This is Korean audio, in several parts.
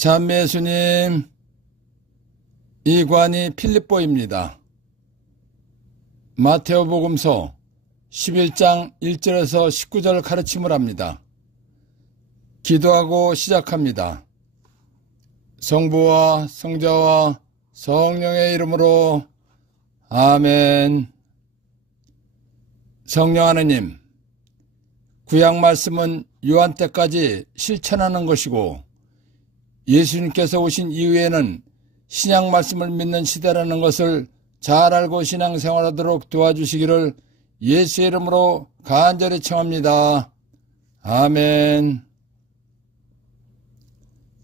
참매 예수님, 이관이 필립보입니다. 마테오복음서 11장 1절에서 19절 가르침을 합니다. 기도하고 시작합니다. 성부와 성자와 성령의 이름으로 아멘. 성령 하느님, 구약 말씀은 요한 때까지 실천하는 것이고 예수님께서 오신 이후에는 신약 말씀을 믿는 시대라는 것을 잘 알고 신앙생활하도록 도와주시기를 예수의 이름으로 간절히 청합니다. 아멘.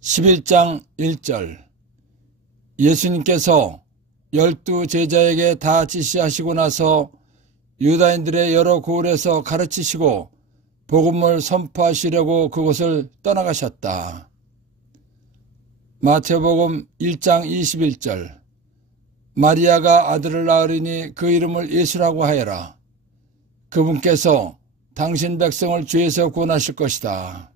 11장 1절. 예수님께서 12 제자에게 다 지시하시고 나서 유다인들의 여러 고을에서 가르치시고 복음을 선포하시려고 그곳을 떠나가셨다. 마태복음 1장 21절. 마리아가 아들을 낳으리니 그 이름을 예수라고 하여라. 그분께서 당신 백성을 죄에서 구원하실 것이다.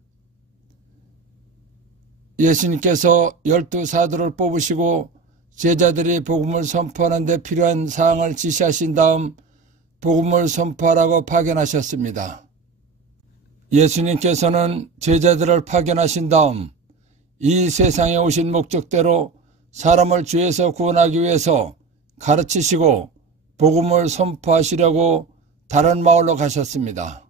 예수님께서 12 사도를 뽑으시고 제자들이 복음을 선포하는 데 필요한 사항을 지시하신 다음 복음을 선포하라고 파견하셨습니다. 예수님께서는 제자들을 파견하신 다음 이 세상에 오신 목적대로 사람을 죄에서 구원하기 위해서 가르치시고 복음을 선포하시려고 다른 마을로 가셨습니다.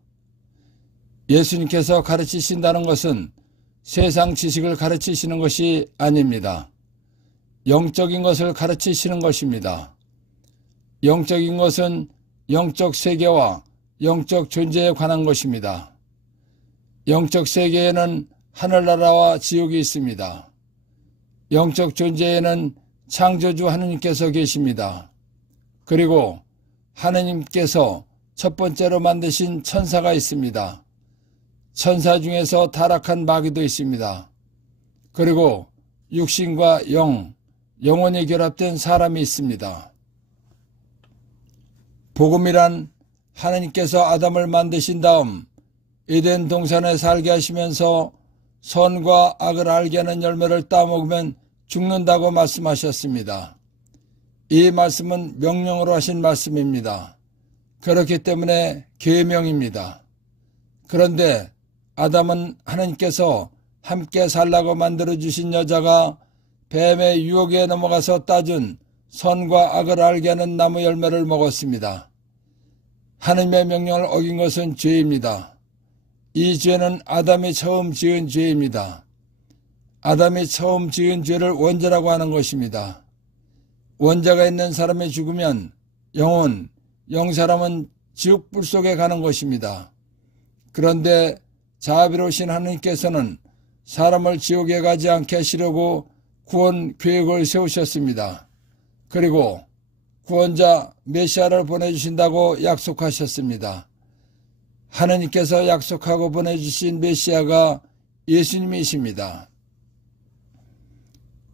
예수님께서 가르치신다는 것은 세상 지식을 가르치시는 것이 아닙니다. 영적인 것을 가르치시는 것입니다. 영적인 것은 영적 세계와 영적 존재에 관한 것입니다. 영적 세계에는 하늘나라와 지옥이 있습니다. 영적 존재에는 창조주 하느님께서 계십니다. 그리고 하느님께서 첫 번째로 만드신 천사가 있습니다. 천사 중에서 타락한 마귀도 있습니다. 그리고 육신과 영혼이 결합된 사람이 있습니다. 복음이란 하느님께서 아담을 만드신 다음 에덴 동산에 살게 하시면서 선과 악을 알게 하는 열매를 따먹으면 죽는다고 말씀하셨습니다. 이 말씀은 명령으로 하신 말씀입니다. 그렇기 때문에 계명입니다. 그런데 아담은 하나님께서 함께 살라고 만들어주신 여자가 뱀의 유혹에 넘어가서 따준 선과 악을 알게 하는 나무 열매를 먹었습니다. 하나님의 명령을 어긴 것은 죄입니다. 이 죄는 아담이 처음 지은 죄입니다. 아담이 처음 지은 죄를 원죄라고 하는 것입니다. 원죄가 있는 사람이 죽으면 영사람은 지옥불 속에 가는 것입니다. 그런데 자비로우신 하나님께서는 사람을 지옥에 가지 않게 하시려고 구원 계획을 세우셨습니다. 그리고 구원자 메시아를 보내주신다고 약속하셨습니다. 하느님께서 약속하고 보내주신 메시아가 예수님이십니다.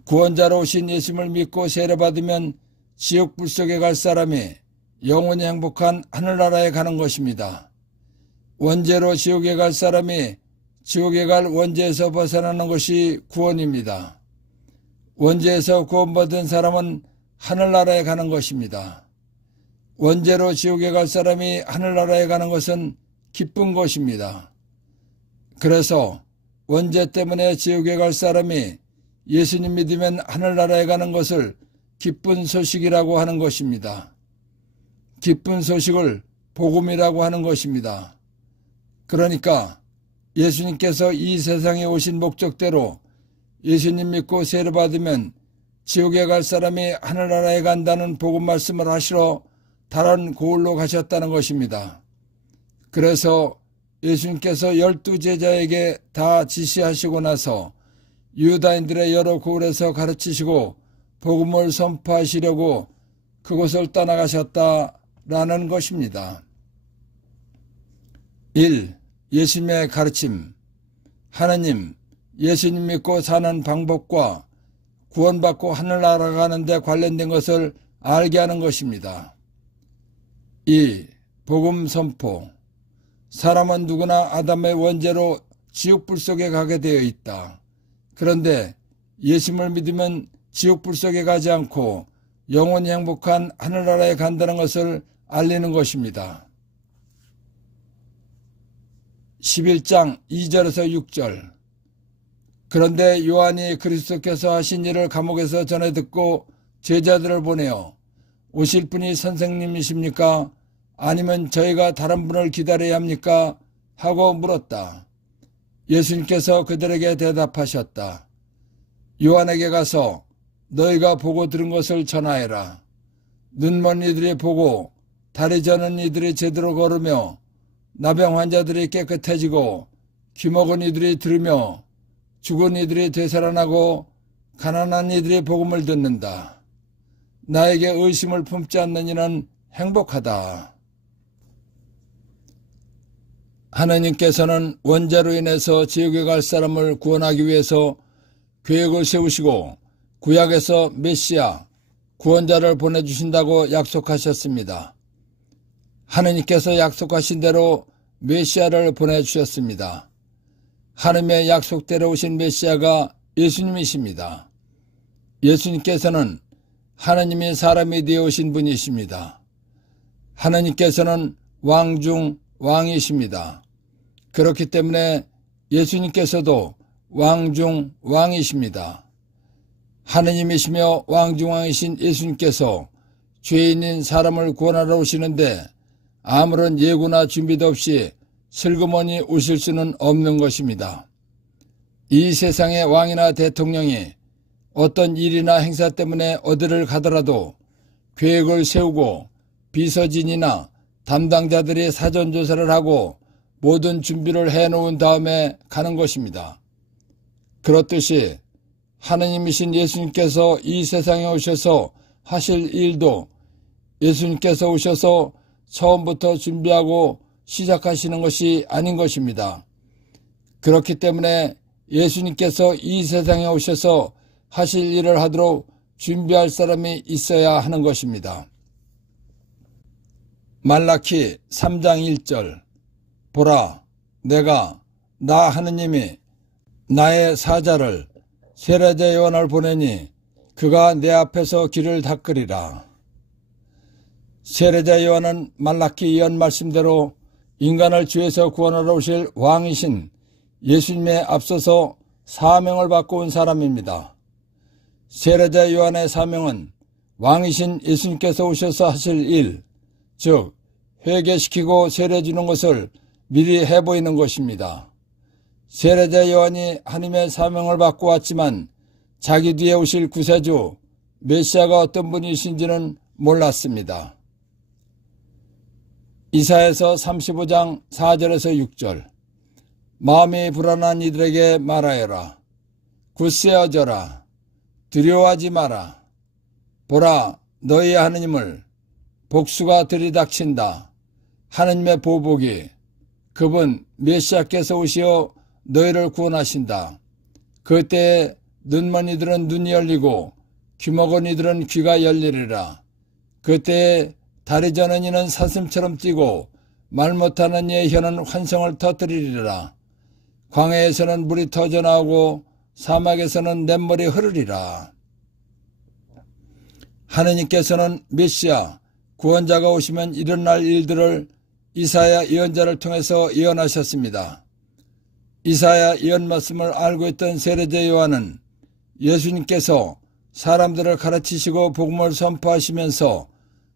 구원자로 오신 예수님을 믿고 세례받으면 지옥불 속에 갈 사람이 영원히 행복한 하늘나라에 가는 것입니다. 원죄로 지옥에 갈 사람이 지옥에 갈 원죄에서 벗어나는 것이 구원입니다. 원죄에서 구원받은 사람은 하늘나라에 가는 것입니다. 원죄로 지옥에 갈 사람이 하늘나라에 가는 것은 기쁜 것입니다. 그래서 원죄 때문에 지옥에 갈 사람이 예수님 믿으면 하늘나라에 가는 것을 기쁜 소식이라고 하는 것입니다. 기쁜 소식을 복음이라고 하는 것입니다. 그러니까 예수님께서 이 세상에 오신 목적대로 예수님 믿고 세례받으면 지옥에 갈 사람이 하늘나라에 간다는 복음 말씀을 하시러 다른 고을로 가셨다는 것입니다. 그래서 예수님께서 12 제자에게 다 지시하시고 나서 유다인들의 여러 고을에서 가르치시고 복음을 선포하시려고 그곳을 떠나가셨다라는 것입니다. 1. 예수님의 가르침. 하나님, 예수님 믿고 사는 방법과 구원받고 하늘나라 가는 데 관련된 것을 알게 하는 것입니다. 2. 복음 선포. 사람은 누구나 아담의 원죄로 지옥불 속에 가게 되어 있다. 그런데 예수님을 믿으면 지옥불 속에 가지 않고 영원히 행복한 하늘나라에 간다는 것을 알리는 것입니다. 11장 2절에서 6절. 그런데 요한이 그리스도께서 하신 일을 감옥에서 전해 듣고 제자들을 보내어 오실 분이 선생님이십니까? 아니면 저희가 다른 분을 기다려야 합니까? 하고 물었다. 예수님께서 그들에게 대답하셨다. 요한에게 가서 너희가 보고 들은 것을 전하여라. 눈먼 이들이 보고 다리 저는 이들이 제대로 걸으며 나병 환자들이 깨끗해지고 귀먹은 이들이 들으며 죽은 이들이 되살아나고 가난한 이들이 복음을 듣는다. 나에게 의심을 품지 않는 이는 행복하다. 하나님께서는 원죄로 인해서 지옥에 갈 사람을 구원하기 위해서 계획을 세우시고 구약에서 메시아, 구원자를 보내주신다고 약속하셨습니다. 하느님께서 약속하신 대로 메시아를 보내주셨습니다. 하느님의 약속대로 오신 메시아가 예수님이십니다. 예수님께서는 하느님이 사람이 되어 오신 분이십니다. 하느님께서는 왕 중 왕이십니다. 그렇기 때문에 예수님께서도 왕 중 왕이십니다. 하느님이시며 왕 중 왕이신 예수님께서 죄인인 사람을 구원하러 오시는데 아무런 예고나 준비도 없이 슬그머니 오실 수는 없는 것입니다. 이 세상의 왕이나 대통령이 어떤 일이나 행사 때문에 어디를 가더라도 계획을 세우고 비서진이나 담당자들이 사전조사를 하고 모든 준비를 해놓은 다음에 가는 것입니다. 그렇듯이 하느님이신 예수님께서 이 세상에 오셔서 하실 일도 예수님께서 오셔서 처음부터 준비하고 시작하시는 것이 아닌 것입니다. 그렇기 때문에 예수님께서 이 세상에 오셔서 하실 일을 하도록 준비할 사람이 있어야 하는 것입니다. 말라키 3장 1절. 보라, 내가 나 하느님이 나의 사자를 세례자 요한을 보내니 그가 내 앞에서 길을 닦으리라. 세례자 요한은 말라키 예언 말씀대로 인간을 죄에서 구원하러 오실 왕이신 예수님에 앞서서 사명을 받고 온 사람입니다. 세례자 요한의 사명은 왕이신 예수님께서 오셔서 하실 일, 즉 회개시키고 세례 주는 것을 미리 해보이는 것입니다. 세례자 요한이 하나님의 사명을 받고 왔지만 자기 뒤에 오실 구세주 메시아가 어떤 분이신지는 몰랐습니다. 이사야서 35장 4절에서 6절. 마음이 불안한 이들에게 말하여라. 굳세어져라. 두려워하지 마라. 보라, 너희 하느님을 복수가 들이닥친다. 하느님의 보복이 그분 메시아께서 오시어 너희를 구원하신다. 그때에 눈먼 이들은 눈이 열리고 귀먹은 이들은 귀가 열리리라. 그때에 다리 저는 이는 사슴처럼 뛰고 말 못하는 이의 혀는 환성을 터뜨리리라. 광야에서는 물이 터져나오고 사막에서는 냇물이 흐르리라. 하느님께서는 메시아, 구원자가 오시면 일어날 일들을 이사야 예언자를 통해서 예언하셨습니다. 이사야 예언 말씀을 알고 있던 세례자 요한은 예수님께서 사람들을 가르치시고 복음을 선포하시면서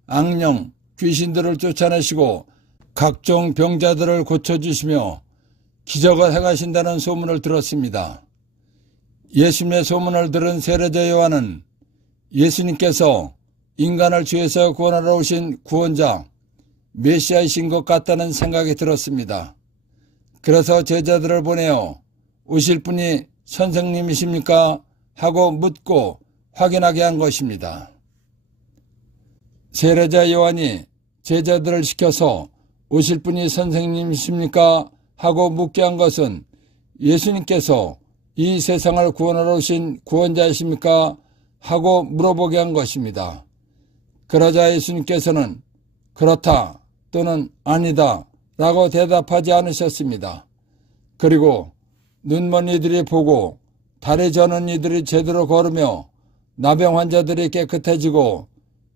악령, 귀신들을 쫓아내시고 각종 병자들을 고쳐주시며 기적을 행하신다는 소문을 들었습니다. 예수님의 소문을 들은 세례자 요한은 예수님께서 인간을 죄에서 구원하러 오신 구원자, 메시아이신 것 같다는 생각이 들었습니다. 그래서 제자들을 보내어 오실 분이 선생님이십니까? 하고 묻고 확인하게 한 것입니다. 세례자 요한이 제자들을 시켜서 오실 분이 선생님이십니까? 하고 묻게 한 것은 예수님께서 이 세상을 구원하러 오신 구원자이십니까? 하고 물어보게 한 것입니다. 그러자 예수님께서는 그렇다 또는 아니다 라고 대답하지 않으셨습니다. 그리고 눈먼 이들이 보고 다리 저는 이들이 제대로 걸으며 나병 환자들이 깨끗해지고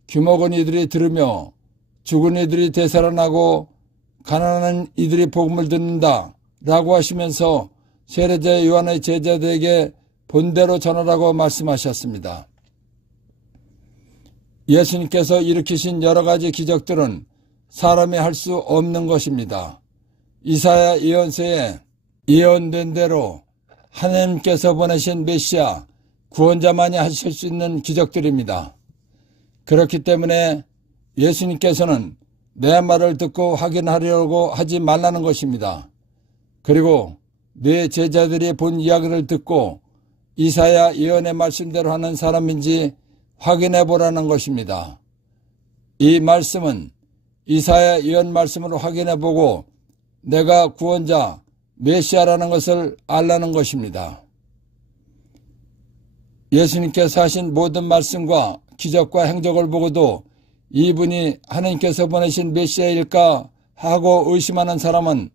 귀먹은 이들이 들으며 죽은 이들이 되살아나고 가난한 이들이 복음을 듣는다 라고 하시면서 세례자 요한의 제자들에게 본대로 전하라고 말씀하셨습니다. 예수님께서 일으키신 여러 가지 기적들은 사람이 할 수 없는 것입니다. 이사야 예언서에 예언된 대로 하나님께서 보내신 메시아 구원자만이 하실 수 있는 기적들입니다. 그렇기 때문에 예수님께서는 내 말을 듣고 확인하려고 하지 말라는 것입니다. 그리고 내 제자들이 본 이야기를 듣고 이사야 예언의 말씀대로 하는 사람인지 확인해 보라는 것입니다. 이 말씀은 이사야 예언 말씀으로 확인해 보고 내가 구원자 메시아라는 것을 알라는 것입니다. 예수님께서 하신 모든 말씀과 기적과 행적을 보고도 이분이 하나님께서 보내신 메시아일까 하고 의심하는 사람은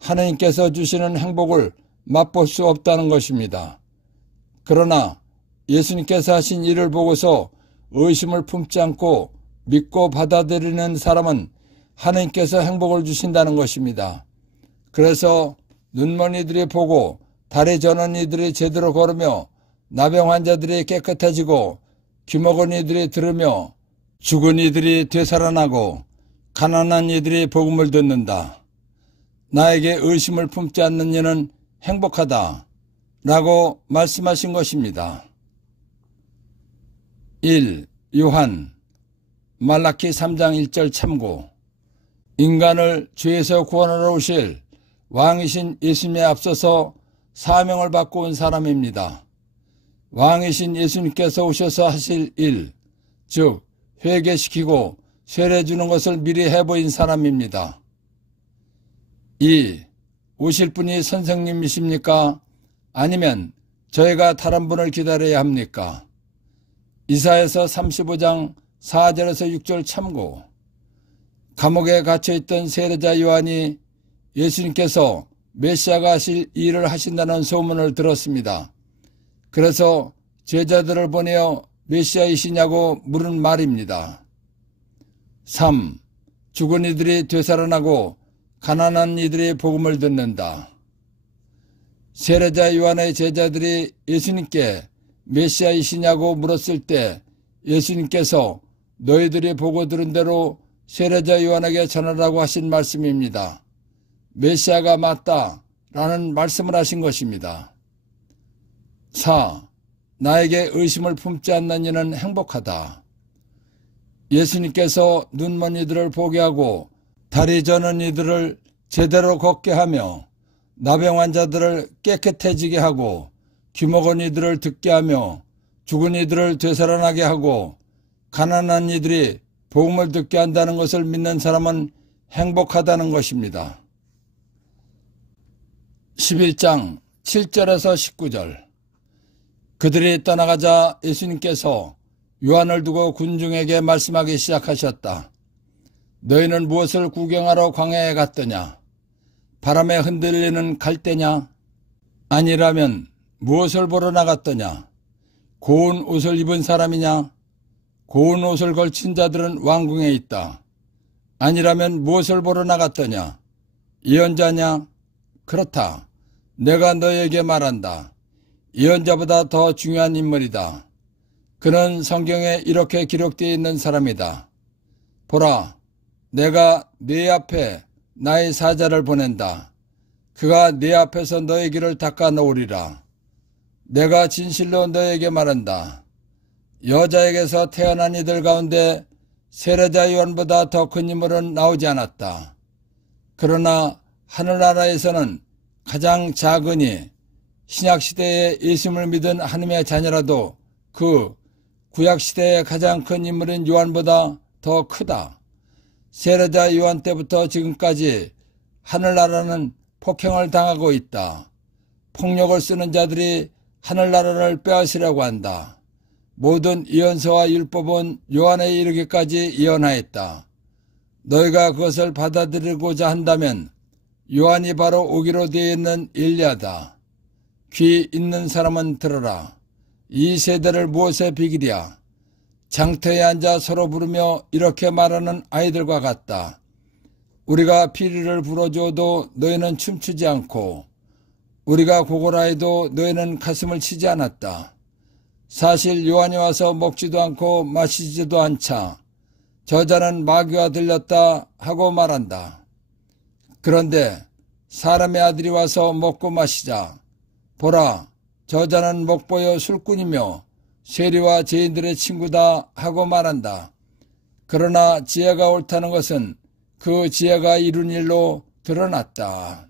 하나님께서 주시는 행복을 맛볼 수 없다는 것입니다. 그러나 예수님께서 하신 일을 보고서 의심을 품지 않고 믿고 받아들이는 사람은 하나님께서 행복을 주신다는 것입니다. 그래서 눈먼 이들이 보고 다리 저는 이들이 제대로 걸으며 나병 환자들이 깨끗해지고 귀먹은 이들이 들으며 죽은 이들이 되살아나고 가난한 이들이 복음을 듣는다. 나에게 의심을 품지 않는 이는 행복하다 라고 말씀하신 것입니다. 1. 요한 말라키 3장 1절 참고. 인간을 죄에서 구원하러 오실 왕이신 예수님에 앞서서 사명을 받고 온 사람입니다. 왕이신 예수님께서 오셔서 하실 일, 즉 회개시키고 세례 주는 것을 미리 해보인 사람입니다. 2. 오실 분이 선생님이십니까? 아니면 저희가 다른 분을 기다려야 합니까? 이사야서 35장 4절에서 6절 참고. 감옥에 갇혀있던 세례자 요한이 예수님께서 메시아가 하실 일을 하신다는 소문을 들었습니다. 그래서 제자들을 보내어 메시아이시냐고 물은 말입니다. 3. 죽은 이들이 되살아나고 가난한 이들이 복음을 듣는다. 세례자 요한의 제자들이 예수님께 메시아이시냐고 물었을 때 예수님께서 너희들이 보고 들은 대로 세례자 요한에게 전하라고 하신 말씀입니다. 메시아가 맞다 라는 말씀을 하신 것입니다. 4. 나에게 의심을 품지 않는 이는 행복하다. 예수님께서 눈먼 이들을 보게 하고 다리 저는 이들을 제대로 걷게 하며 나병 환자들을 깨끗해지게 하고 귀먹은 이들을 듣게 하며 죽은 이들을 되살아나게 하고 가난한 이들이 복음을 듣게 한다는 것을 믿는 사람은 행복하다는 것입니다. 11장 7절에서 19절. 그들이 떠나가자 예수님께서 요한을 두고 군중에게 말씀하기 시작하셨다. 너희는 무엇을 구경하러 광야에 갔더냐? 바람에 흔들리는 갈대냐? 아니라면 무엇을 보러 나갔더냐? 고운 옷을 입은 사람이냐? 고운 옷을 걸친 자들은 왕궁에 있다. 아니라면 무엇을 보러 나갔더냐? 예언자냐? 그렇다. 내가 너에게 말한다. 예언자보다 더 중요한 인물이다. 그는 성경에 이렇게 기록되어 있는 사람이다. 보라, 내가 네 앞에 나의 사자를 보낸다. 그가 네 앞에서 너의 길을 닦아 놓으리라. 내가 진실로 너에게 말한다. 여자에게서 태어난 이들 가운데 세례자 요한보다 더 큰 인물은 나오지 않았다. 그러나 하늘나라에서는 가장 작으니 신약시대에 예수님을 믿은 하나님의 자녀라도 그 구약시대의 가장 큰 인물인 요한보다 더 크다. 세례자 요한 때부터 지금까지 하늘나라는 폭행을 당하고 있다. 폭력을 쓰는 자들이 하늘나라를 빼앗으려고 한다. 모든 예언서와 율법은 요한에 이르기까지 예언하였다. 너희가 그것을 받아들이고자 한다면 요한이 바로 오기로 되어 있는 엘리야다. 귀 있는 사람은 들어라. 이 세대를 무엇에 비기랴. 장터에 앉아 서로 부르며 이렇게 말하는 아이들과 같다. 우리가 피리를 불어주어도 너희는 춤추지 않고 우리가 고고라해도 너희는 가슴을 치지 않았다. 사실 요한이 와서 먹지도 않고 마시지도 않자 저자는 마귀가 들렸다 하고 말한다. 그런데 사람의 아들이 와서 먹고 마시자 보라 저자는 먹보여 술꾼이며 세리와 죄인들의 친구다 하고 말한다. 그러나 지혜가 옳다는 것은 그 지혜가 이룬 일로 드러났다.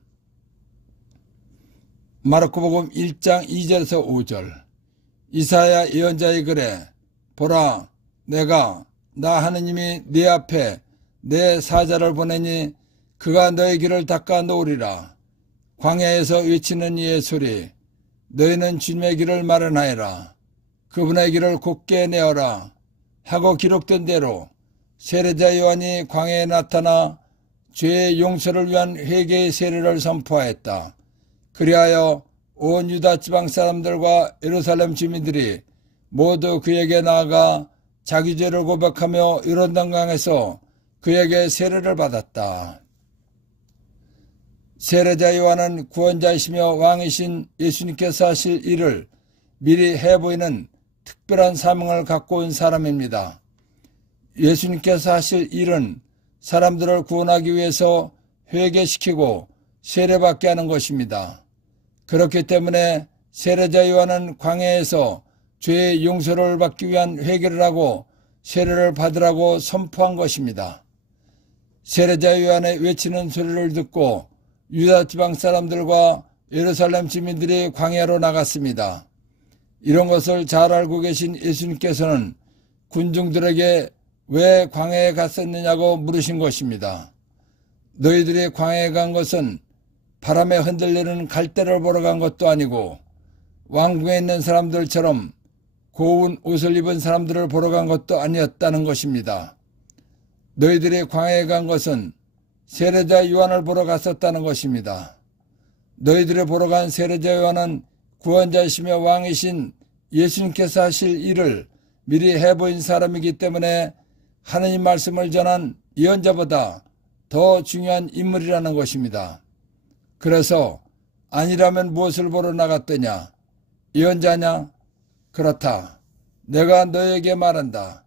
마르코복음 1장 2절에서 5절. 이사야 예언자의 글에 보라 내가 나 하느님이 네 앞에 내 사자를 보내니 그가 너의 길을 닦아 놓으리라. 광야에서 외치는 이의 소리 너희는 주님의 길을 마련하여라. 그분의 길을 곧게 내어라 하고 기록된 대로 세례자 요한이 광야에 나타나 죄의 용서를 위한 회개의 세례를 선포하였다. 그리하여 온 유다 지방 사람들과 예루살렘 주민들이 모두 그에게 나아가 자기 죄를 고백하며 요르단강에서 그에게 세례를 받았다. 세례자 요한은 구원자이시며 왕이신 예수님께서 하실 일을 미리 해보이는 특별한 사명을 갖고 온 사람입니다. 예수님께서 하실 일은 사람들을 구원하기 위해서 회개시키고 세례받게 하는 것입니다. 그렇기 때문에 세례자 요한은 광야에서 죄의 용서를 받기 위한 회개를 하고 세례를 받으라고 선포한 것입니다. 세례자 요한의 외치는 소리를 듣고 유다 지방 사람들과 예루살렘 주민들이 광야로 나갔습니다. 이런 것을 잘 알고 계신 예수님께서는 군중들에게 왜 광야에 갔었느냐고 물으신 것입니다. 너희들이 광야에 간 것은 바람에 흔들리는 갈대를 보러 간 것도 아니고 왕궁에 있는 사람들처럼 고운 옷을 입은 사람들을 보러 간 것도 아니었다는 것입니다. 너희들이 광야에 간 것은 세례자 요한을 보러 갔었다는 것입니다. 너희들이 보러 간 세례자 요한은 구원자이시며 왕이신 예수님께서 하실 일을 미리 해보인 사람이기 때문에 하느님 말씀을 전한 예언자보다 더 중요한 인물이라는 것입니다. 그래서 아니라면 무엇을 보러 나갔더냐? 예언자냐? 그렇다. 내가 너에게 말한다.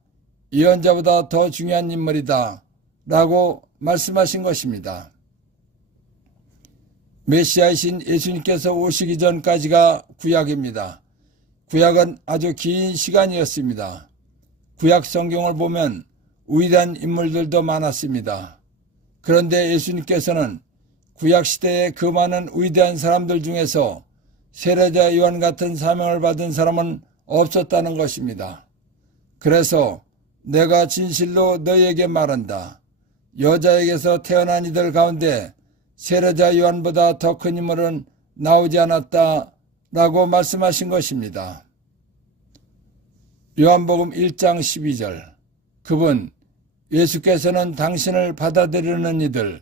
예언자보다 더 중요한 인물이다. 라고 말씀하신 것입니다. 메시아이신 예수님께서 오시기 전까지가 구약입니다. 구약은 아주 긴 시간이었습니다. 구약 성경을 보면 위대한 인물들도 많았습니다. 그런데 예수님께서는 구약시대에 그 많은 위대한 사람들 중에서 세례자 요한 같은 사명을 받은 사람은 없었다는 것입니다. 그래서 내가 진실로 너희에게 말한다. 여자에게서 태어난 이들 가운데 세례자 요한보다 더 큰 인물은 나오지 않았다라고 말씀하신 것입니다. 요한복음 1장 12절. 그분 예수께서는 당신을 받아들이는 이들,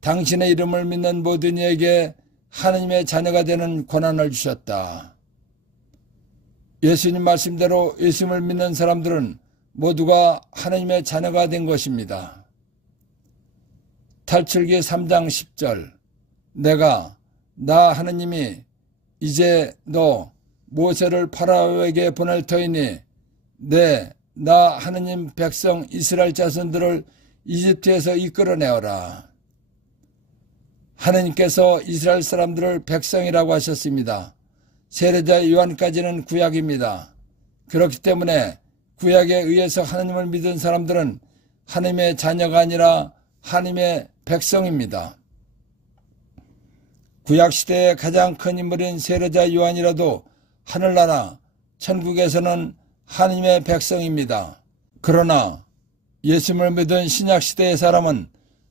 당신의 이름을 믿는 모든 이에게 하느님의 자녀가 되는 권한을 주셨다. 예수님 말씀대로 예수님을 믿는 사람들은 모두가 하느님의 자녀가 된 것입니다. 탈출기 3장 10절. 내가 나 하느님이 이제 너 모세를 파라오에게 보낼 터이니 나 하느님 백성 이스라엘 자손들을 이집트에서 이끌어내어라. 하느님께서 이스라엘 사람들을 백성이라고 하셨습니다. 세례자 요한까지는 구약입니다. 그렇기 때문에 구약에 의해서 하느님을 믿은 사람들은 하느님의 자녀가 아니라 하느님의 백성입니다. 구약시대의 가장 큰 인물인 세례자 요한이라도 하늘나라 천국에서는 하느님의 백성입니다. 그러나 예수님을 믿은 신약시대의 사람은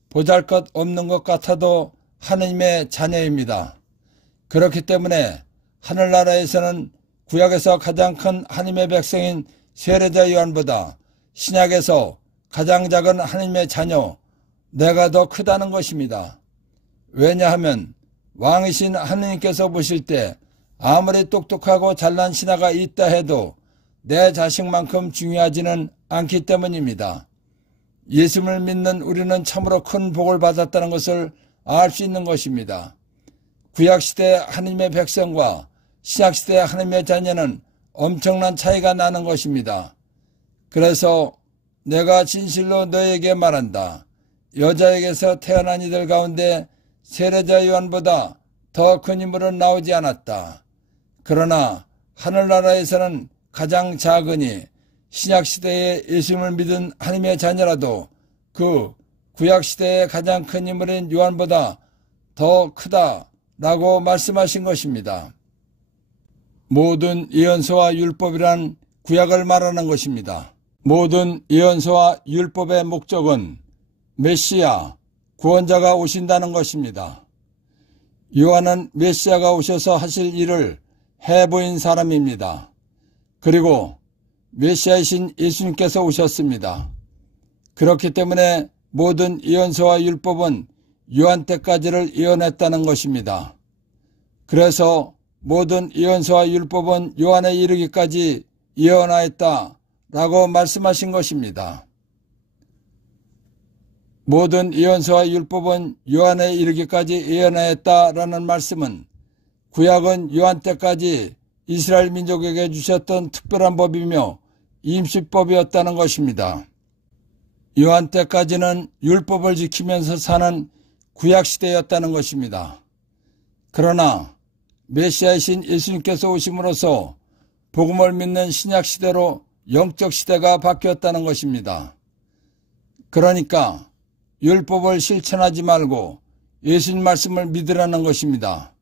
보잘것없는 것 같아도 하느님의 자녀입니다. 그렇기 때문에 하늘나라에서는 구약에서 가장 큰 하느님의 백성인 세례자 요한보다 신약에서 가장 작은 하느님의 자녀 내가 더 크다는 것입니다. 왜냐하면 왕이신 하느님께서 보실 때 아무리 똑똑하고 잘난 신하가 있다 해도 내 자식만큼 중요하지는 않기 때문입니다. 예수를 믿는 우리는 참으로 큰 복을 받았다는 것을 알 수 있는 것입니다. 구약시대 하나님의 백성과 신약시대 하나님의 자녀는 엄청난 차이가 나는 것입니다. 그래서 내가 진실로 너에게 말한다. 여자에게서 태어난 이들 가운데 세례자 요한보다 더 큰 인물은 나오지 않았다. 그러나 하늘나라에서는 가장 작으니 신약시대에 예수님을 믿은 하나님의 자녀라도 그 구약시대의 가장 큰 인물인 요한보다 더 크다라고 말씀하신 것입니다. 모든 예언서와 율법이란 구약을 말하는 것입니다. 모든 예언서와 율법의 목적은 메시아, 구원자가 오신다는 것입니다. 요한은 메시아가 오셔서 하실 일을 해보인 사람입니다. 그리고 메시아이신 예수님께서 오셨습니다. 그렇기 때문에 모든 예언서와 율법은 요한 때까지를 예언했다는 것입니다. 그래서 모든 예언서와 율법은 요한에 이르기까지 예언하였다라고 말씀하신 것입니다. 모든 예언서와 율법은 요한에 이르기까지 예언하였다라는 말씀은 구약은 요한 때까지 이스라엘 민족에게 주셨던 특별한 법이며 임시법이었다는 것입니다. 요한 때까지는 율법을 지키면서 사는 구약시대였다는 것입니다. 그러나 메시아이신 예수님께서 오심으로써 복음을 믿는 신약시대로 영적 시대가 바뀌었다는 것입니다. 그러니까 율법을 실천하지 말고 예수님 말씀을 믿으라는 것입니다.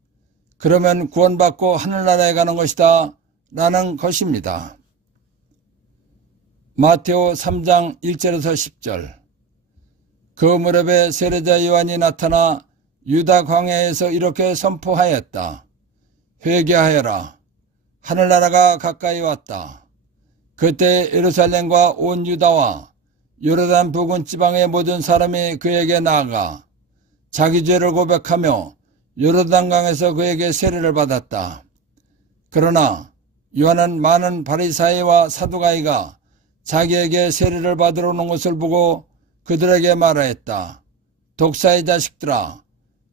그러면 구원받고 하늘나라에 가는 것이다 라는 것입니다. 마테오 3장 1절에서 10절. 그 무렵에 세례자 요한이 나타나 유다 광야에서 이렇게 선포하였다. 회개하여라. 하늘나라가 가까이 왔다. 그때 예루살렘과 온 유다와 요르단 부근 지방의 모든 사람이 그에게 나아가 자기 죄를 고백하며 요르단강에서 그에게 세례를 받았다. 그러나 요한은 많은 바리사이와 사두가이가 자기에게 세례를 받으러 오는 것을 보고 그들에게 말하였다. 독사의 자식들아,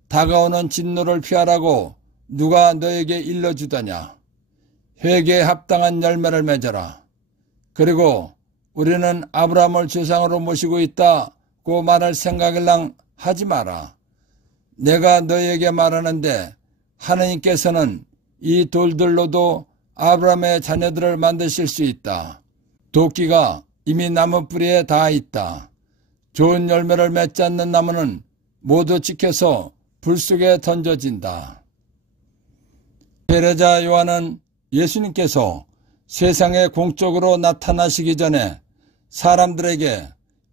다가오는 진노를 피하라고 누가 너에게 일러주더냐. 회개에 합당한 열매를 맺어라. 그리고 우리는 아브라함을 조상으로 모시고 있다고 말할 생각을랑 하지 마라. 내가 너희에게 말하는데 하느님께서는 이 돌들로도 아브라함의 자녀들을 만드실 수 있다. 도끼가 이미 나무 뿌리에 닿아 있다. 좋은 열매를 맺지 않는 나무는 모두 찍혀서 불 속에 던져진다. 세례자 요한은 예수님께서 세상에 공적으로 나타나시기 전에 사람들에게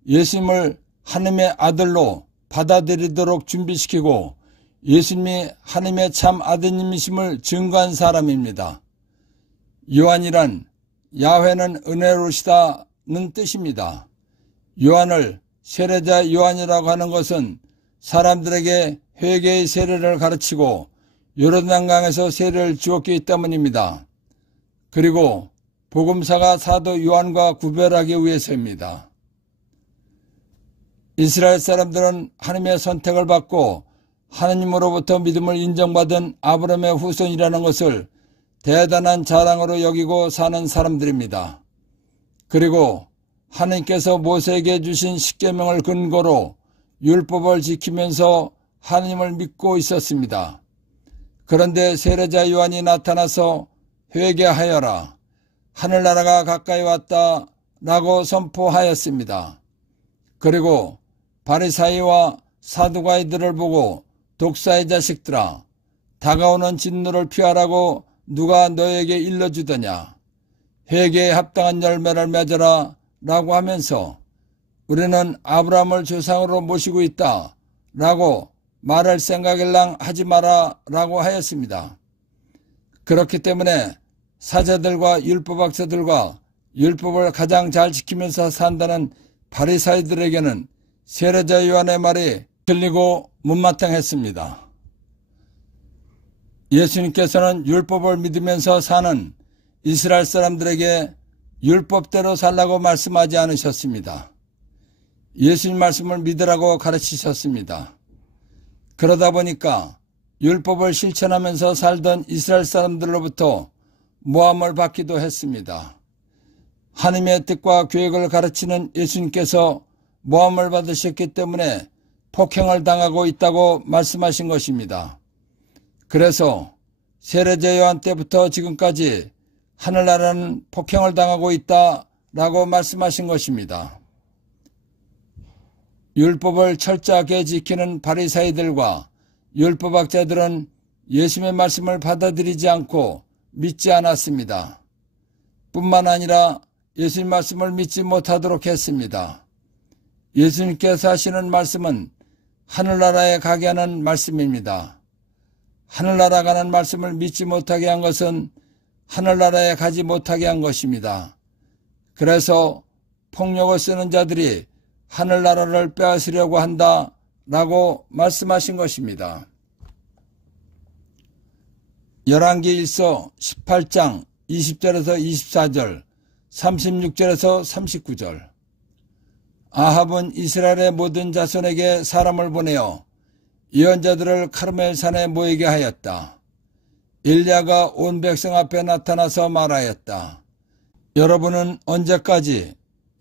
예수님을 하나님의 아들로 받아들이도록 준비시키고 예수님이 하나님의 참 아드님이심을 증거한 사람입니다. 요한이란 야훼는 은혜로우시다는 뜻입니다. 요한을 세례자 요한이라고 하는 것은 사람들에게 회개의 세례를 가르치고 요르단강에서 세례를 주었기 때문입니다. 그리고 복음사가 사도 요한과 구별하기 위해서입니다. 이스라엘 사람들은 하나님의 선택을 받고 하나님으로부터 믿음을 인정받은 아브라함의 후손이라는 것을 대단한 자랑으로 여기고 사는 사람들입니다. 그리고 하나님께서 모세에게 주신 십계명을 근거로 율법을 지키면서 하나님을 믿고 있었습니다. 그런데 세례자 요한이 나타나서 회개하여라. 하늘나라가 가까이 왔다 라고 선포하였습니다. 그리고 바리사이와 사두가이들을 보고 독사의 자식들아, 다가오는 진노를 피하라고 누가 너에게 일러주더냐. 회개에 합당한 열매를 맺어라 라고 하면서 우리는 아브라함을 조상으로 모시고 있다 라고 말할 생각일랑 하지 마라 라고 하였습니다. 그렇기 때문에 사제들과 율법학자들과 율법을 가장 잘 지키면서 산다는 바리사이들에게는 세례자 요한의 말이 틀리고 못마땅했습니다. 예수님께서는 율법을 믿으면서 사는 이스라엘 사람들에게 율법대로 살라고 말씀하지 않으셨습니다. 예수님 말씀을 믿으라고 가르치셨습니다. 그러다 보니까 율법을 실천하면서 살던 이스라엘 사람들로부터 모함을 받기도 했습니다. 하나님의 뜻과 계획을 가르치는 예수님께서 모함을 받으셨기 때문에 폭행을 당하고 있다고 말씀하신 것입니다. 그래서 세례자 요한 때부터 지금까지 하늘나라는 폭행을 당하고 있다라고 말씀하신 것입니다. 율법을 철저하게 지키는 바리새이들과 율법학자들은 예수님의 말씀을 받아들이지 않고 믿지 않았습니다. 뿐만 아니라 예수님 말씀을 믿지 못하도록 했습니다. 예수님께서 하시는 말씀은 하늘나라에 가게 하는 말씀입니다. 하늘나라 가는 말씀을 믿지 못하게 한 것은 하늘나라에 가지 못하게 한 것입니다. 그래서 폭력을 쓰는 자들이 하늘나라를 빼앗으려고 한다라고 말씀하신 것입니다. 열왕기 1서 18장 20절에서 24절, 36절에서 39절. 아합은 이스라엘의 모든 자손에게 사람을 보내어 예언자들을 카르멜 산에 모이게 하였다. 엘리야가 온 백성 앞에 나타나서 말하였다. 여러분은 언제까지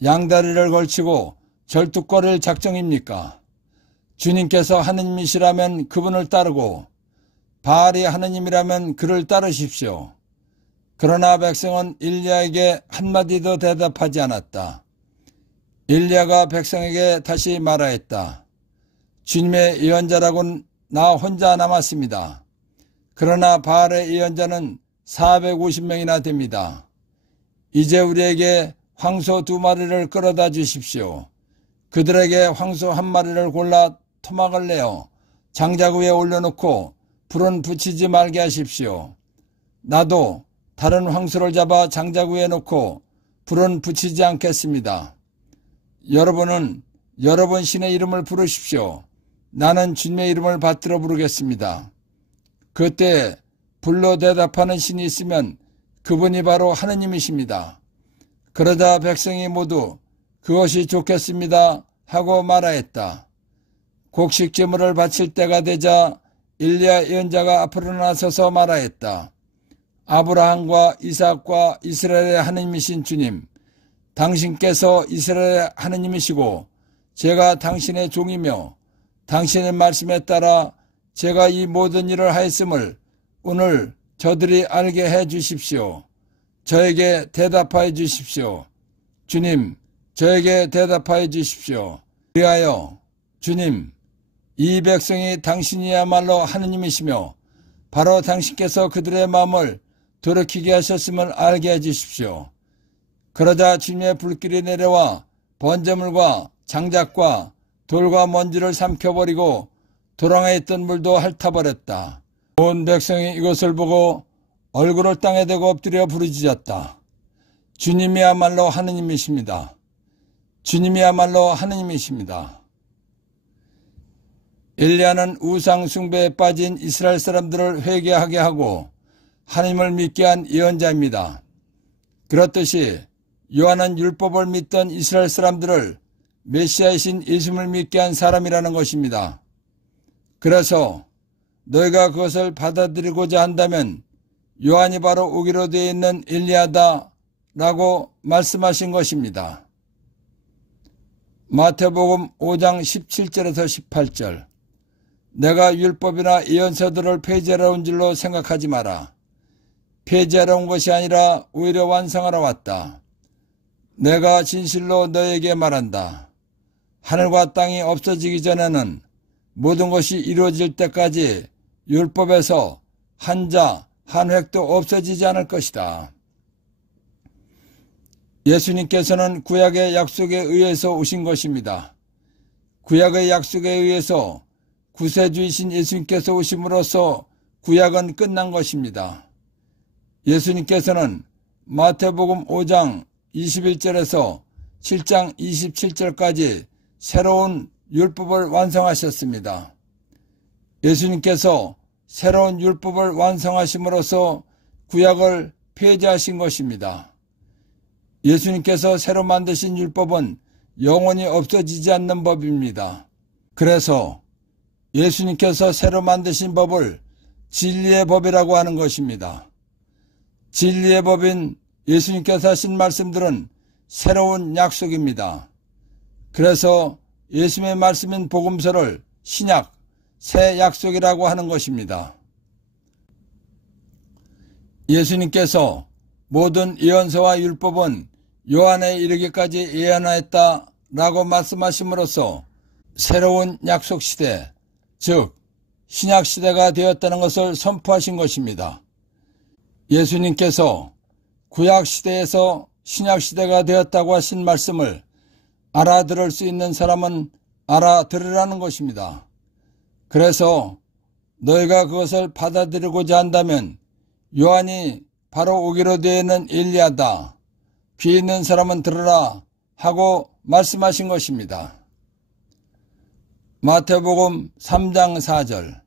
양다리를 걸치고 절뚝거릴 작정입니까? 주님께서 하느님이시라면 그분을 따르고 바알이 하느님이라면 그를 따르십시오. 그러나 백성은 엘리야에게 한마디도 대답하지 않았다. 엘리야가 백성에게 다시 말하였다. 주님의 예언자라고는 나 혼자 남았습니다. 그러나 바알의 예언자는 450명이나 됩니다. 이제 우리에게 황소 2마리를 끌어다 주십시오. 그들에게 황소 1마리를 골라 토막을 내어 장작 위에 올려놓고 불은 붙이지 말게 하십시오. 나도 다른 황소를 잡아 장작 위에 놓고 불은 붙이지 않겠습니다. 여러분은 여러분 신의 이름을 부르십시오. 나는 주님의 이름을 받들어 부르겠습니다. 그때 불로 대답하는 신이 있으면 그분이 바로 하느님이십니다. 그러자 백성이 모두 그것이 좋겠습니다 하고 말하였다. 곡식 제물을 바칠 때가 되자 엘리야 예언자가 앞으로 나서서 말하였다. 아브라함과 이삭과 이스라엘의 하느님이신 주님, 당신께서 이스라엘의 하느님이시고 제가 당신의 종이며 당신의 말씀에 따라 제가 이 모든 일을 하였음을 오늘 저들이 알게 해 주십시오. 저에게 대답하여 주십시오. 주님, 저에게 대답하여 주십시오. 그리하여 주님, 이 백성이 당신이야말로 하느님이시며 바로 당신께서 그들의 마음을 돌이키게 하셨음을 알게 해 주십시오. 그러자 주님의 불길이 내려와 번제물과 장작과 돌과 먼지를 삼켜버리고 도랑에 있던 물도 핥아버렸다. 온 백성이 이것을 보고 얼굴을 땅에 대고 엎드려 부르짖었다. 주님이야말로 하느님이십니다. 주님이야말로 하느님이십니다. 엘리야는 우상 숭배에 빠진 이스라엘 사람들을 회개하게 하고 하나님을 믿게 한 예언자입니다. 그렇듯이 요한은 율법을 믿던 이스라엘 사람들을 메시아이신 예수님을 믿게 한 사람이라는 것입니다. 그래서 너희가 그것을 받아들이고자 한다면 요한이 바로 오기로 되어 있는 엘리야다 라고 말씀하신 것입니다. 마태복음 5장 17절에서 18절. 내가 율법이나 예언서들을 폐지하러 온 줄로 생각하지 마라. 폐지하러 온 것이 아니라 오히려 완성하러 왔다. 내가 진실로 너에게 말한다. 하늘과 땅이 없어지기 전에는 모든 것이 이루어질 때까지 율법에서 한 자, 한 획도 없어지지 않을 것이다. 예수님께서는 구약의 약속에 의해서 오신 것입니다. 구약의 약속에 의해서 구세주이신 예수님께서 오심으로써 구약은 끝난 것입니다. 예수님께서는 마태복음 5장 21절에서 7장 27절까지 새로운 율법을 완성하셨습니다. 예수님께서 새로운 율법을 완성하심으로써 구약을 폐지하신 것입니다. 예수님께서 새로 만드신 율법은 영원히 없어지지 않는 법입니다. 그래서 예수님께서 새로 만드신 법을 진리의 법이라고 하는 것입니다. 진리의 법인 예수님께서 하신 말씀들은 새로운 약속입니다. 그래서 예수님의 말씀인 복음서를 신약, 새 약속이라고 하는 것입니다. 예수님께서 모든 예언서와 율법은 요한에 이르기까지 예언하였다라고 말씀하심으로써 새로운 약속시대, 즉 신약시대가 되었다는 것을 선포하신 것입니다. 예수님께서 구약시대에서 신약시대가 되었다고 하신 말씀을 알아들을 수 있는 사람은 알아들으라는 것입니다. 그래서 너희가 그것을 받아들이고자 한다면 요한이 바로 오기로 되어 있는 엘리야다. 귀 있는 사람은 들으라 하고 말씀하신 것입니다. 마태복음 3장 4절.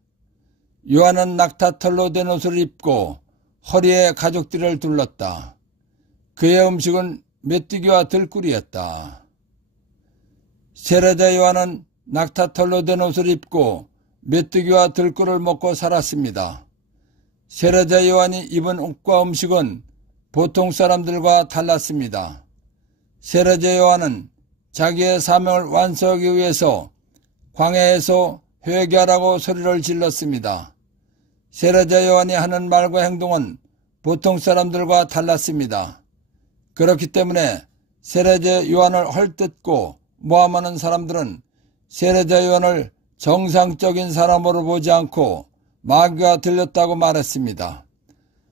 요한은 낙타털로 된 옷을 입고 허리에 가죽띠를 둘렀다. 그의 음식은 메뚜기와 들꿀이었다. 세례자 요한은 낙타털로 된 옷을 입고 메뚜기와 들꿀을 먹고 살았습니다. 세례자 요한이 입은 옷과 음식은 보통 사람들과 달랐습니다. 세례자 요한은 자기의 사명을 완수하기 위해서 광야에서 회개하라고 소리를 질렀습니다. 세례자 요한이 하는 말과 행동은 보통 사람들과 달랐습니다. 그렇기 때문에 세례자 요한을 헐뜯고 모함하는 사람들은 세례자 요한을 정상적인 사람으로 보지 않고 마귀가 들렸다고 말했습니다.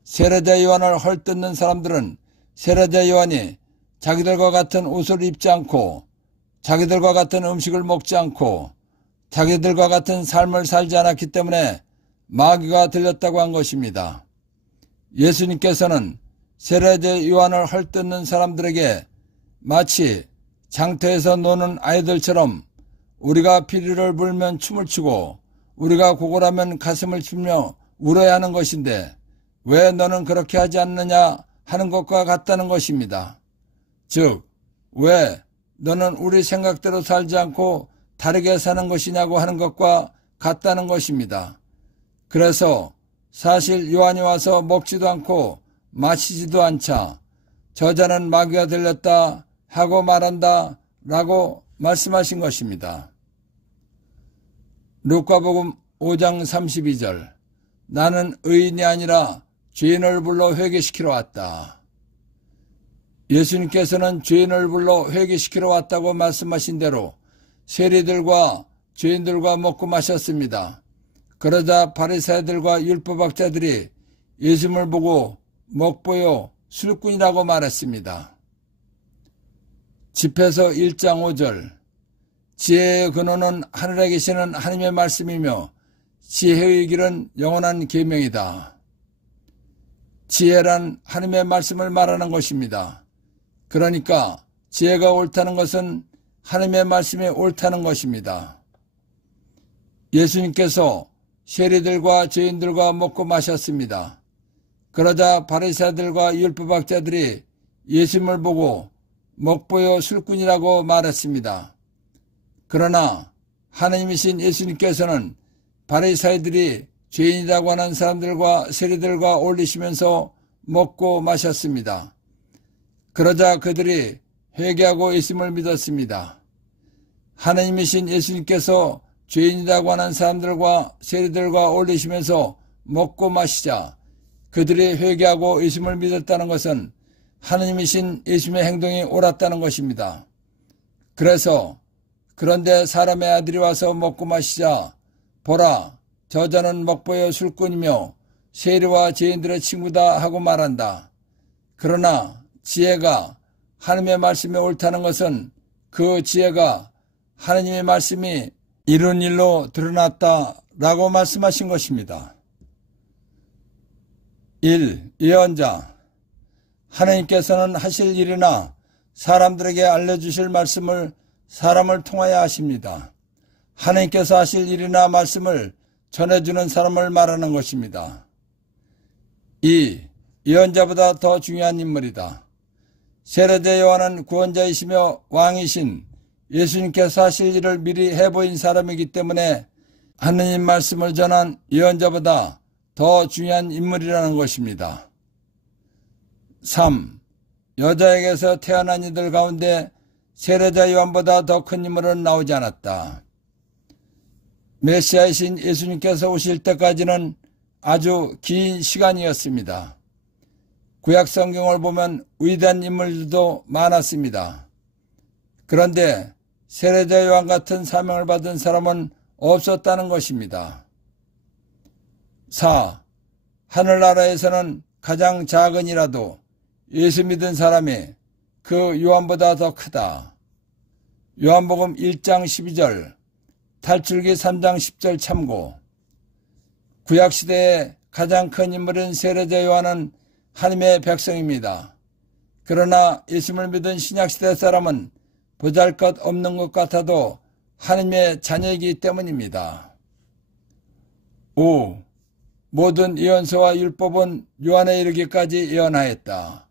세례자 요한을 헐뜯는 사람들은 세례자 요한이 자기들과 같은 옷을 입지 않고 자기들과 같은 음식을 먹지 않고 자기들과 같은 삶을 살지 않았기 때문에 마귀가 들렸다고 한 것입니다. 예수님께서는 세례자 요한을 헐뜯는 사람들에게 마치 장터에서 노는 아이들처럼 우리가 피리를 불면 춤을 추고 우리가 고골하면 가슴을 치며 울어야 하는 것인데 왜 너는 그렇게 하지 않느냐 하는 것과 같다는 것입니다. 즉, 왜 너는 우리 생각대로 살지 않고 다르게 사는 것이냐고 하는 것과 같다는 것입니다. 그래서 사실 요한이 와서 먹지도 않고 마시지도 않자 저자는 마귀가 들렸다 하고 말한다 라고 말씀하신 것입니다. 루카복음 5장 32절. 나는 의인이 아니라 죄인을 불러 회개시키러 왔다. 예수님께서는 죄인을 불러 회개시키러 왔다고 말씀하신 대로 세리들과 죄인들과 먹고 마셨습니다. 그러자 바리새인들과 율법학자들이 예수님을 보고 먹보요 술꾼이라고 말했습니다. 집에서 1장 5절. 지혜의 근원은 하늘에 계시는 하나님의 말씀이며 지혜의 길은 영원한 계명이다. 지혜란 하나님의 말씀을 말하는 것입니다. 그러니까 지혜가 옳다는 것은 하나님의 말씀이 옳다는 것입니다. 예수님께서 세리들과 죄인들과 먹고 마셨습니다. 그러자 바리새인들과 율법학자들이 예수님을 보고 먹보요 술꾼이라고 말했습니다. 그러나 하나님이신 예수님께서는 바리새인들이 죄인이라고 하는 사람들과 세리들과 어울리시면서 먹고 마셨습니다. 그러자 그들이 회개하고 예수님을 믿었습니다. 하나님이신 예수님께서 죄인이라고 하는 사람들과 세리들과 어울리시면서 먹고 마시자 그들이 회개하고 예수님을 믿었다는 것은 하나님이신 예수님의 행동이 옳았다는 것입니다. 그런데 사람의 아들이 와서 먹고 마시자 보라 저자는 먹보여 술꾼이며 세리와 죄인들의 친구다 하고 말한다. 그러나 지혜가 하나님의 말씀이 옳다는 것은 그 지혜가 하나님의 말씀이 이룬 일로 드러났다라고 말씀하신 것입니다. 1. 예언자. 하나님께서는 하실 일이나 사람들에게 알려주실 말씀을 사람을 통하여 하십니다. 하나님께서 하실 일이나 말씀을 전해주는 사람을 말하는 것입니다. 2. 예언자보다 더 중요한 인물이다. 세례자 요한은 구원자이시며 왕이신 예수님께서 하실 일을 미리 해보인 사람이기 때문에 하느님 말씀을 전한 예언자보다 더 중요한 인물이라는 것입니다. 3. 여자에게서 태어난 이들 가운데 세례자 요한보다 더 큰 인물은 나오지 않았다. 메시아이신 예수님께서 오실 때까지는 아주 긴 시간이었습니다. 구약 성경을 보면 위대한 인물들도 많았습니다. 그런데 세례자 요한 같은 사명을 받은 사람은 없었다는 것입니다. 4. 하늘나라에서는 가장 작은 이라도 예수 믿은 사람이 그 요한보다 더 크다. 요한복음 1장 12절, 탈출기 3장 10절 참고. 구약시대의 가장 큰 인물인 세례자 요한은 하나님의 백성입니다. 그러나 예수를 믿은 신약시대 사람은 보잘것없는 것 같아도 하나님의 자녀이기 때문입니다. 5. 모든 예언서와 율법은 요한에 이르기까지 예언하였다.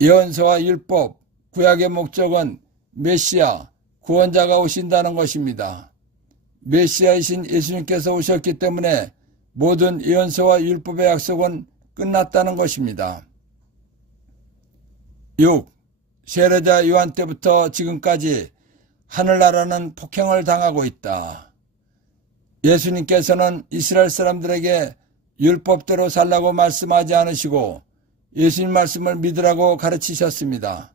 예언서와 율법, 구약의 목적은 메시아, 구원자가 오신다는 것입니다. 메시아이신 예수님께서 오셨기 때문에 모든 예언서와 율법의 약속은 끝났다는 것입니다. 6. 세례자 요한 때부터 지금까지 하늘나라는 폭행을 당하고 있다. 예수님께서는 이스라엘 사람들에게 율법대로 살라고 말씀하지 않으시고 예수님 말씀을 믿으라고 가르치셨습니다.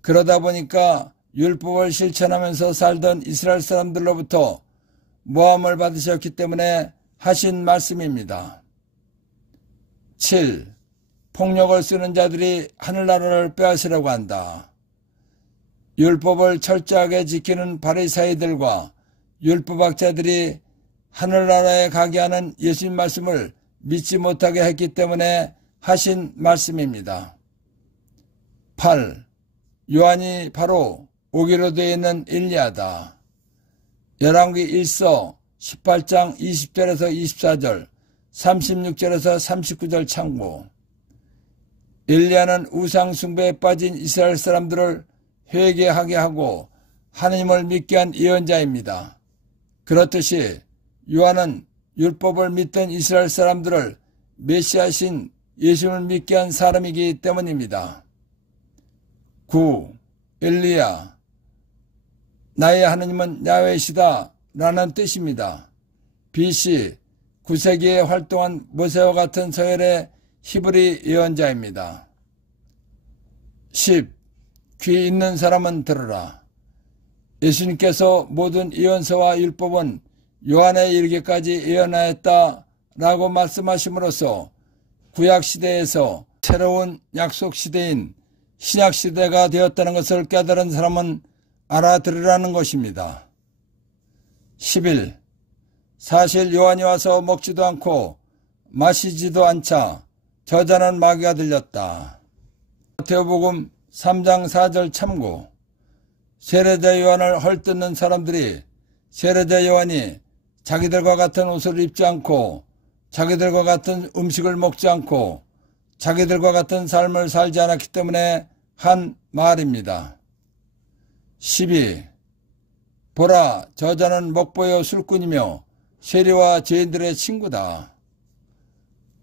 그러다 보니까 율법을 실천하면서 살던 이스라엘 사람들로부터 모함을 받으셨기 때문에 하신 말씀입니다. 7. 폭력을 쓰는 자들이 하늘나라를 빼앗으려고 한다. 율법을 철저하게 지키는 바리사이들과 율법학자들이 하늘나라에 가게 하는 예수님 말씀을 믿지 못하게 했기 때문에 하신 말씀입니다. 8. 요한이 바로 오기로 되어 있는 엘리야다. 열왕기 1서 18장 20절에서 24절, 36절에서 39절 참고. 엘리야는 우상 숭배에 빠진 이스라엘 사람들을 회개하게 하고 하나님을 믿게 한 예언자입니다. 그렇듯이 요한은 율법을 믿던 이스라엘 사람들을 메시아신 예수를 믿게 한 사람이기 때문입니다. 9. 엘리야, 나의 하나님은 야훼시다 라는 뜻입니다. BC 9세기에 활동한 모세와 같은 서열의 히브리 예언자입니다. 10. 귀 있는 사람은 들으라. 예수님께서 모든 예언서와 율법은 요한에 이르기까지 예언하였다 라고 말씀하심으로써 구약시대에서 새로운 약속시대인 신약시대가 되었다는 것을 깨달은 사람은 알아들으라는 것입니다. 11. 사실 요한이 와서 먹지도 않고 마시지도 않자 저자는 마귀가 들렸다. 마태복음 3장 4절 참고. 세례자 요한을 헐뜯는 사람들이 세례자 요한이 자기들과 같은 옷을 입지 않고 자기들과 같은 음식을 먹지 않고 자기들과 같은 삶을 살지 않았기 때문에 한 말입니다. 12. 보라, 저자는 먹보여 술꾼이며 세리와 죄인들의 친구다.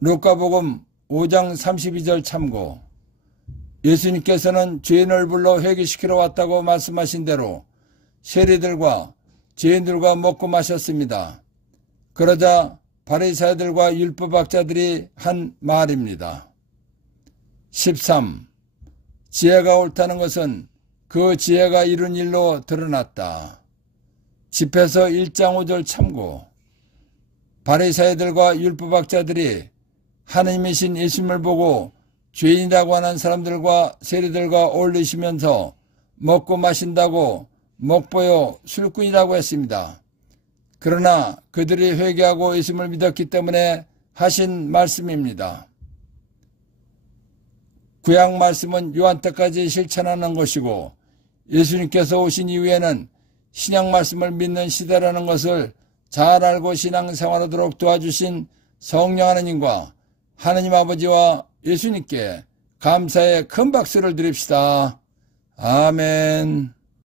루카복음 5장 32절 참고. 예수님께서는 죄인을 불러 회개시키러 왔다고 말씀하신 대로 세리들과 죄인들과 먹고 마셨습니다. 그러자 바리새인들과 율법학자들이 한 말입니다. 13. 지혜가 옳다는 것은 그 지혜가 이룬 일로 드러났다. 집에서 1장 5절 참고. 바리새인들과 율법학자들이 하나님이신 예수님을 보고 죄인이라고 하는 사람들과 세리들과 어울리시면서 먹고 마신다고 먹보여 술꾼이라고 했습니다. 그러나 그들이 회개하고 예수님을 믿었기 때문에 하신 말씀입니다. 구약 말씀은 요한 때까지 실천하는 것이고 예수님께서 오신 이후에는 신약 말씀을 믿는 시대라는 것을 잘 알고 신앙생활하도록 도와주신 성령 하나님과 하나님 아버지와 예수님께 감사의 큰 박수를 드립시다. 아멘.